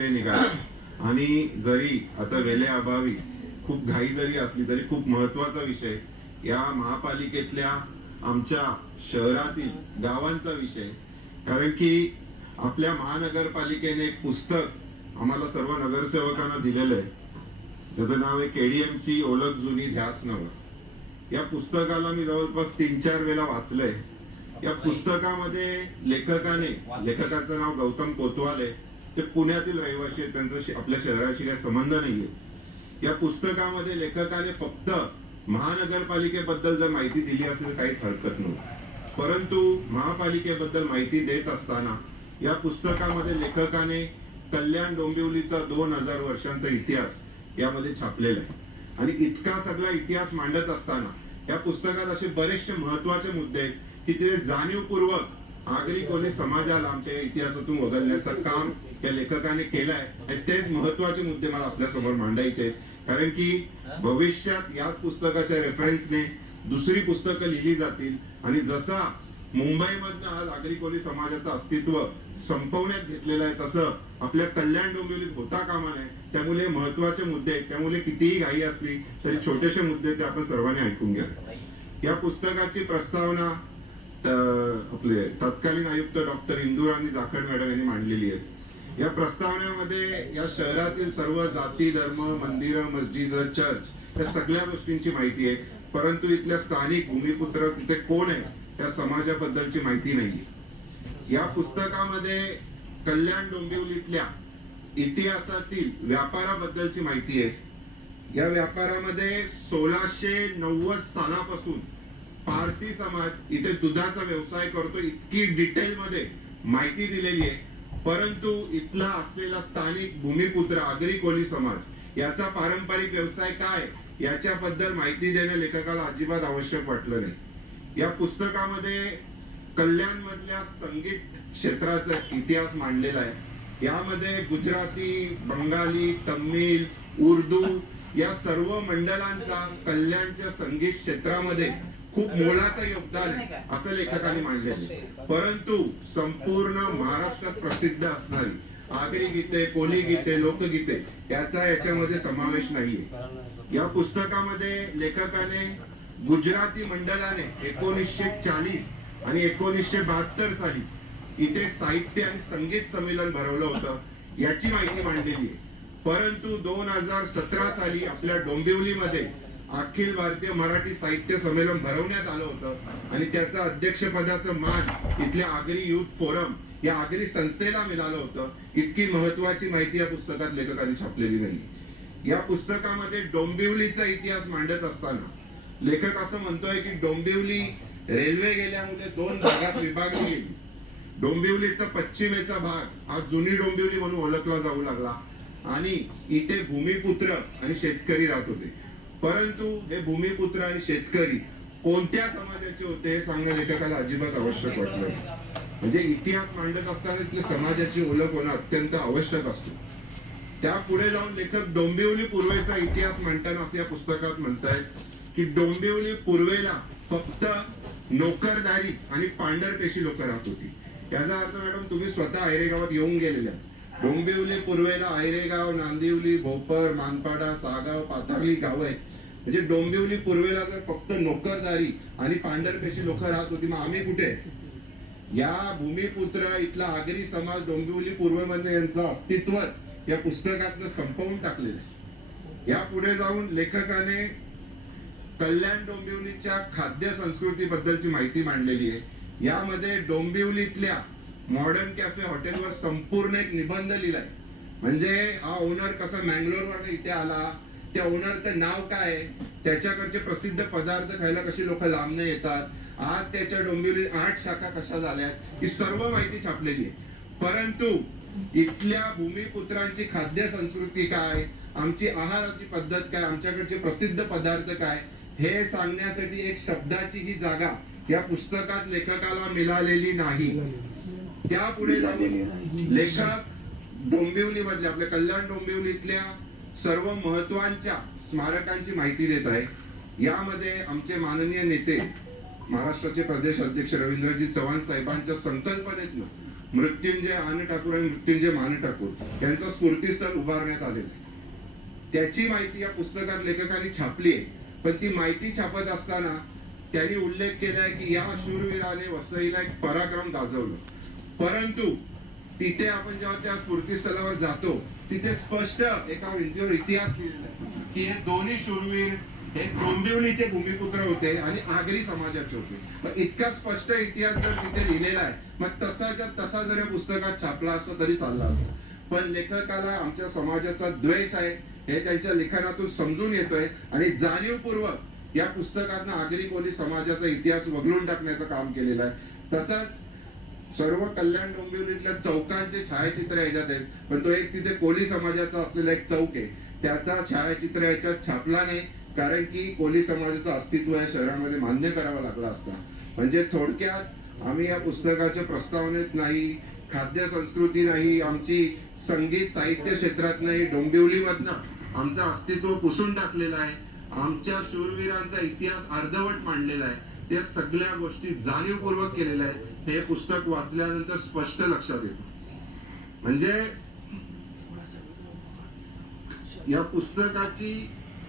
निघाला आणि जरी आता वेळे अभावी खूप घाई जरी असली तरी खूप महत्वाचा विषय या महापालिकेतल्या आमच्या शहरातील गावांचा विषय, कारण की आपल्या महानगरपालिकेने एक पुस्तक आम्हाला सर्व नगरसेवकांना दिलेलं आहे. त्याचं नाव आहे KDMC ओळख जुनी ध्यास नव. या पुस्तकाला मी जवळपास 3-4 वेळा वाचलंय. या पुस्तकामध्ये लेखकाचं नाव गौतम कोतवाल आहे. ते पुण्यातील रहिवासी आहेत, त्यांचा आपल्या शहराशी काही संबंध नाहीये. या पुस्तकामध्ये लेखकाने फक्त महानगरपालिकेबद्दल जर माहिती दिली असेल तर काहीच हरकत नव्हती, परंतु महापालिकेबद्दल माहिती देत असताना या पुस्तकामध्ये लेखकाने कल्याण डोंबिवलीचा 2000 वर्षांचा इतिहास यामध्ये छापलेला आहे. आणि इतका सगळा इतिहास मांडत असताना या पुस्तकात असे बरेचसे महत्वाचे मुद्दे आहेत की ते जाणीवपूर्वक आगरी कोळी समाजाला आमच्या इतिहासातून वगळण्याचं काम या लेखकाने केलंय. तेच महत्वाचे मुद्दे मला आपल्या समोर मांडायचे आहेत, कारण की भविष्यात याच पुस्तकाच्या रेफरन्सने दुसरी पुस्तकं लिहिली जातील आणि जसा मुंबईमधनं आज आगरी कोळी समाजाचं अस्तित्व संपवण्यात घेतलेलं आहे तसं आपल्या कल्याण डोंबिवलीत होता कामा नये. त्यामुळे महत्वाचे मुद्दे आहेत, त्यामुळे कितीही घाई असली तरी छोटेसे मुद्दे ते आपण सर्वांनी ऐकून घ्या. या पुस्तकाची प्रस्तावना आपले तत्कालीन आयुक्त डॉक्टर इंदुराणी जाखड मॅडम यांनी मांडलेली आहे. या प्रस्तावनेमध्ये या शहरातील सर्व जाती, धर्म, मंदिरं, मस्जिद, चर्च या सगळ्या गोष्टींची माहिती आहे, परंतु इथल्या स्थानिक भूमिपुत्र तिथे कोण आहे त्या समाजाबद्दलची माहिती नाहीये. या पुस्तकामध्ये कल्याण डोंबिवलीतल्या इतिहासातील व्यापाराबद्दलची माहिती आहे. या व्यापारामध्ये 1690 सालापासून पारसी समाज इथे दुधाचा व्यवसाय करतो, इतकी डिटेल मध्ये माहिती दिलेली आहे. परंतु इथला असलेला स्थानिक भूमिपुत्र आगरी कोळी समाज याचा पारंपरिक व्यवसाय काय याच्याबद्दल माहिती देणं लेखकाला अजिबात आवश्यक वाटलं नाही. या पुस्तकामध्ये कल्याण मधल्या संगीत क्षेत्राचा इतिहास मांडलेला आहे. यामध्ये गुजराती, बंगाली, तमिळ, उर्दू या सर्व मंडळांचा कल्याणच्या संगीत क्षेत्रामध्ये खूप मोलाचं योगदान आहे असं लेखकाने मांडले. परंतु संपूर्ण महाराष्ट्रात प्रसिद्ध असणारी आगरी गीते, कोळी गीते, लोकगीते याचा याच्यामध्ये समावेश नाहीये. या पुस्तकामध्ये लेखकाने गुजराती मंडळाने 1940 आणि 1972 साली इथे साहित्य आणि संगीत संमेलन भरवलं होतं याची माहिती मांडलेली आहे. परंतु 2017 साली आपल्या डोंबिवलीमध्ये अखिल भारतीय मराठी साहित्य संमेलन भरवण्यात आलं होतं आणि त्याचा अध्यक्षपदाचं मान इथल्या आगरी युथ फोरम या आगरी संस्थेला मिळालं होतं. इतकी महत्वाची माहिती या पुस्तकात लेखकाने छापलेली नाही. या पुस्तकामध्ये डोंबिवलीचा इतिहास मांडत असताना लेखक असं म्हणतोय की डोंबिवली रेल्वे गेल्यामुळे 2 भागात विभागली गेली. डोंबिवलीचा पश्चिमेचा भाग आज जुनी डोंबिवली म्हणून ओळखला जाऊ लागला आणि इथे भूमिपुत्र आणि शेतकरी राहत होते. परंतु हे भूमिपुत्र आणि शेतकरी कोणत्या समाजाचे होते हे सांगणं लेखकाला अजिबात आवश्यक वाटलं. म्हणजे इतिहास मांडत असताना इथल्या समाजाची ओळख होणं अत्यंत आवश्यक असतो. त्या पुढे जाऊन लेखक डोंबिवली पूर्वेचा इतिहास मांडताना असं या पुस्तकात म्हणतायत की डोंबिवली पूर्वेला फक्त नोकरदारी आणि पांढरपेशी लोक राहत होती. याचा अर्थ मॅडम तुम्ही स्वतः आयरे गावात येऊन गेलेल्या. डोंबिवली पूर्वेला आयरेगाव, नांदिवली, भोपर, मानपाडा, सागाव, पाथर्ली गाव आहेत. म्हणजे डोंबिवली पूर्वेला जर फक्त नोकरदारी आणि पांढरपेशी लोक राहत होती, मग आम्ही कुठे? या भूमिपुत्र इथला आगरी समाज डोंबिवली पूर्वेमध्ये यांचं अस्तित्वच या पुस्तकातनं संपवून टाकलेलं आहे. या पुढे जाऊन लेखकाने कल्याण डोंबिवलीच्या खाद्य संस्कृती बद्दलची माहिती मांडलेली आहे. यामध्ये डोंबिवलीतल्या मॉडर्न कॅफे हॉटेलवर संपूर्ण एक निबंध लिहिलाय. म्हणजे हा ओनर कसा मँगलोरवर इथे आला, त्या ओनरचं नाव काय, त्याच्याकडचे प्रसिद्ध पदार्थ खायला कशी लोक लांबनं येतात, आज त्याच्या डोंबिवली 8 शाखा कशा झाल्यात, ही सर्व माहिती छापलेली आहे. परंतु इथल्या भूमिपुत्रांची खाद्य संस्कृती काय, आमची आहाराची पद्धत काय, आमच्याकडचे प्रसिद्ध पदार्थ काय हे सांगण्यासाठी एक शब्दाची ही जागा या पुस्तकात लेखकाला मिळालेली नाही. त्यापुढे जाऊन लेखक डोंबिवली मधले आपल्या कल्याण डोंबिवलीतल्या सर्व महत्वाच्या स्मारकांची माहिती देत आहे. यामध्ये आमचे माननीय नेते महाराष्ट्राचे प्रदेश अध्यक्ष रवींद्रजी चव्हाण साहेबांच्या संकल्पनेतून मृत्युंजय आन ठाकूर आणि मृत्युंजय मान ठाकूर यांचा स्फूर्तीस्थळ उभारण्यात आलेलं आहे. त्याची माहिती या पुस्तकात लेखकांनी छापली आहे. पण ती माहिती छापत असताना त्यांनी उल्लेख केलाय की या शूरवीराने वसईला एक पराक्रम गाजवलं. परंतु तिथे आपण जेव्हा त्या स्फूर्तीस्थळावर जातो तिथे स्पष्ट एका भिंतीवर इतिहास लिहिलेला आहे की हे दोन्ही शूरवीर हे डोंबिवलीचे भूमिपुत्र होते आणि आगरी समाजाचे होते. मग इतका स्पष्ट इतिहास जर तिथे लिहिलेला आहे, मग तसाच्या तसा जर या पुस्तकात छापला असता तरी चालला असता. पण लेखकाला आमच्या समाजाचा द्वेष आहे हे त्यांच्या लिखाणातून समजून येतोय आणि जाणीवपूर्वक या पुस्तकातनं आगरी कोळी समाजाचा इतिहास वगळून टाकण्याचं काम केलेलं आहे. तसंच सर्व कल्याण डोंबिवलीतल्या चौकांचे छायाचित्र याच्यात आहेत, पण तो एक तिथे कोळी समाजाचा असलेला एक चौक आहे, त्याचा छायाचित्र याच्यात छापला नाही, कारण की कोळी समाजाचं अस्तित्व या शहरामध्ये मान्य करावं लागला असता. म्हणजे थोडक्यात आम्ही या पुस्तकाच्या प्रस्तावनेत नाही, खाद्य संस्कृती नाही, आमची संगीत साहित्य क्षेत्रात नाही, डोंबिवलीमधनं आमचं अस्तित्व पुसून टाकलेलं आहे, आमच्या शूरवीरांचा इतिहास अर्धवट मांडलेला आहे, त्या सगळ्या गोष्टी जाणीवपूर्वक केलेल्या आहेत. हे पुस्तक वाचल्यानंतर स्पष्ट लक्षात येतं. म्हणजे या पुस्तकाची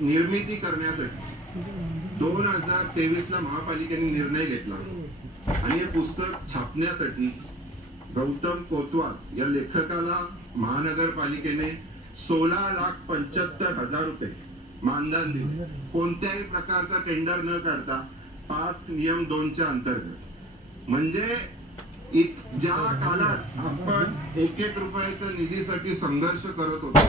निर्मिती करण्यासाठी 2023 ला महापालिकेने निर्णय घेतला आणि हे पुस्तक छापण्यासाठी गौतम कोतवाल या लेखकाला महानगरपालिकेने 16,75,000 रुपये मानधन दिले, कोणत्याही प्रकारचा टेंडर न काढता 5 नियम 2च्या अंतर्गत. म्हणजे ज्या काळात आपण 1-1 रुपयाच्या निधीसाठी संघर्ष करत होतो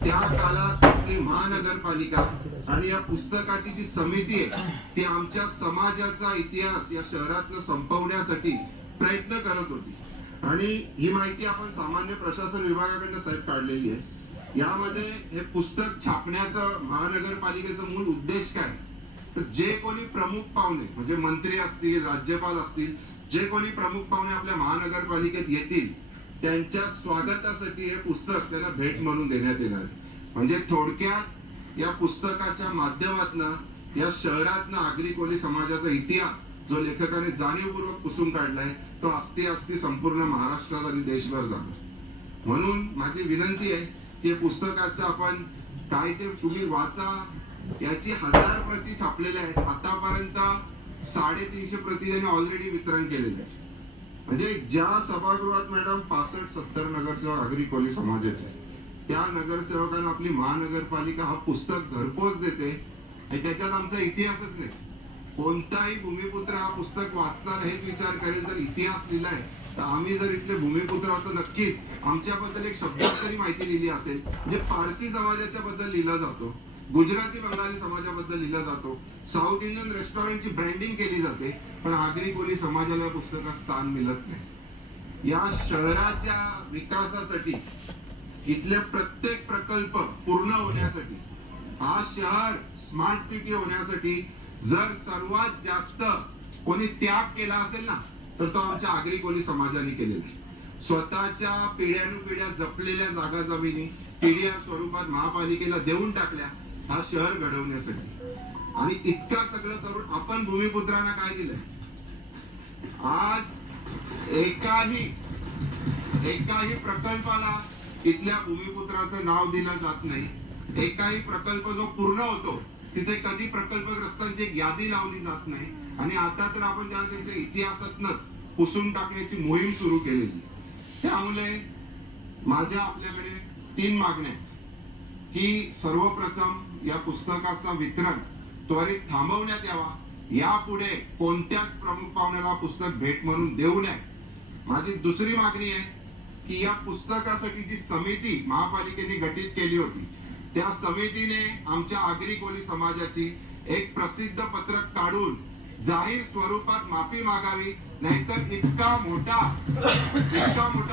त्या काळात आपली महानगरपालिका आणि या पुस्तकाची जी समिती आहे ती आमच्या समाजाचा इतिहास या शहरातनं संपवण्यासाठी प्रयत्न करत होती. आणि ही माहिती आपण सामान्य प्रशासन विभागाकडनं साहेब काढलेली आहे. यामध्ये हे पुस्तक छापण्याचं महानगरपालिकेचं मूळ उद्देश काय, तर जे कोणी प्रमुख पाहुणे म्हणजे मंत्री असतील, राज्यपाल असतील, जे कोणी प्रमुख पाहुणे आपल्या महानगरपालिकेत येतील त्यांच्या स्वागतासाठी हे पुस्तक त्यांना भेट म्हणून देण्यात येणार आहे. म्हणजे थोडक्यात या पुस्तकाच्या माध्यमातून या शहरातनं आगरी कोळी समाजाचा इतिहास जो लेखकाने जाणीवपूर्वक पुसून काढलाय तो अस्ती संपूर्ण महाराष्ट्रात आणि देशभर जाणार. म्हणून माझी विनंती आहे की पुस्तकाचं आपण काय ते तुम्ही वाचा. याची 1000 प्रती छापलेल्या आहेत. आतापर्यंत 350 प्रती त्यांनी ऑलरेडी वितरण केलेले आहे. म्हणजे ज्या सभागृहात मॅडम 65-70 नगरसेवक आगरी कोळी समाजाचे त्या नगरसेवकांना आपली महानगरपालिका हा पुस्तक घरपोच देते आणि त्याच्यात आमचा इतिहासच नाही. कोणताही भूमिपुत्र हा पुस्तक वाचताना हेच विचार करेल जर इतिहास लिहिलाय तर आम्ही जर इथले भूमिपुत्र होतो नक्कीच आमच्याबद्दल एक शब्दात तरी माहिती लिहिली असेल. म्हणजे पारसी समाजाच्या बद्दल लिहिला जातो, गुजराती बंगाली समाजाबद्दल लिहिला जातो, साऊथ इंडियन रेस्टॉरंटची ब्रँडिंग केली जाते, पण आगरी कोळी समाजाला या पुस्तकात स्थान मिळत नाही. या शहराच्या विकासासाठी इथले प्रत्येक प्रकल्प पूर्ण होण्यासाठी हा शहर स्मार्ट सिटी होण्यासाठी जर सर्वात जास्त कोणी त्याग केला असेल ना तर तो आमच्या आगरी कोळी समाजाने केलेला आहे. स्वतःच्या पिढ्यानुपिढ्या जपलेल्या जागा जमिनी पीडीआर स्वरूपात महापालिकेला देऊन टाकल्या हा शहर घडवण्यासाठी. आणि इतकं सगळं करून आपण भूमिपुत्रांना काय दिलंय, आज एकाही प्रकल्पाला इथल्या भूमिपुत्राचं नाव दिलं जात नाही. एकाही प्रकल्प जो पूर्ण होतो तिथे कधी प्रकल्पग्रस्तांची एक यादी लावली जात नाही. आणि आता तर आपण त्यांच्या इतिहासातनच पुसून टाकण्याची मोहीम सुरू केलेली. त्यामुळे माझ्या आपल्याकडे 3 मागण्या की सर्वप्रथम या पुस्तकाचं वितरण त्वरित थांबवण्यात यावा, यापुढे कोणत्याच प्रमुख पाहुण्याला पुस्तक भेट म्हणून देऊ नये. माझी दुसरी मागणी आहे की या पुस्तकासाठी जी समिती महापालिकेने गठीत केली होती त्या समितीने आमच्या आगरी कोळी समाजाची एक प्रसिद्ध पत्रक काढून जाहीर स्वरूपात माफी मागावी. नाहीतर इतका मोठा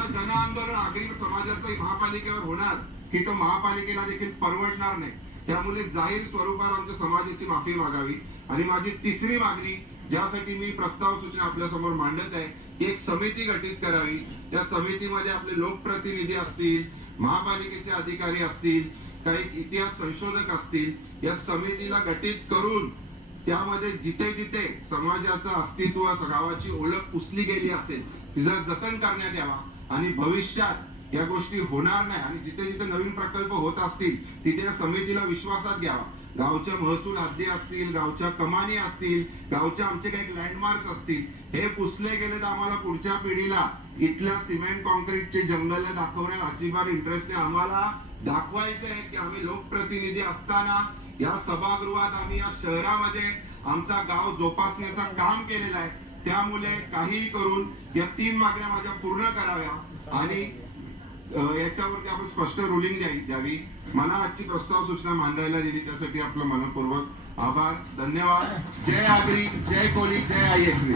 जन आंदोलन आगरी समाजाचा महापालिकेवर होणार की तो महापालिकेला देखील परवडणार नाही. त्यामुळे जाहीर स्वरूपात आमच्या समाजाची माफी मागावी. आणि माझी तिसरी मागणी ज्यासाठी मी प्रस्ताव सूचना आपल्या समोर मांडत आहे की एक समिती गठीत करावी. त्या समितीमध्ये आपले लोकप्रतिनिधी असतील, महापालिकेचे अधिकारी असतील, काही इतिहास संशोधक असतील. या समितीला गठीत करून त्यामध्ये जिथे जिथे समाजाचं अस्तित्व गावाची ओळख पुसली गेली असेल ती जर जतन करण्यात यावा आणि भविष्यात या गोष्टी होणार नाही आणि जिथे जिथे नवीन प्रकल्प होत असतील तिथे या समितीला विश्वासात घ्यावा. गावच्या महसूल हद्दी असतील, गावच्या कमानी असतील, गावच्या आमचे काही लँडमार्क्स असतील, हे पुसले गेले तर आम्हाला पुढच्या पिढीला इथल्या सिमेंट कॉन्क्रीटचे जंगल दाखवण्यात अजिबात इंटरेस्ट नाही. आम्हाला दाखवायचं आहे की आम्ही लोकप्रतिनिधी असताना या सभागृहात आम्ही या शहरामध्ये आमचा गाव जोपासण्याचं काम केलेलं आहे. त्यामुळे काहीही करून या 3 मागण्या माझ्या पूर्ण कराव्या आणि याच्यावरती आपण स्पष्ट रुलिंग द्यावी. मला आजची प्रस्ताव सूचना मांडायला दिली त्यासाठी आपलं मनपूर्वक आभार. धन्यवाद. जय आगरी, जय कोली, जय आई एकवी.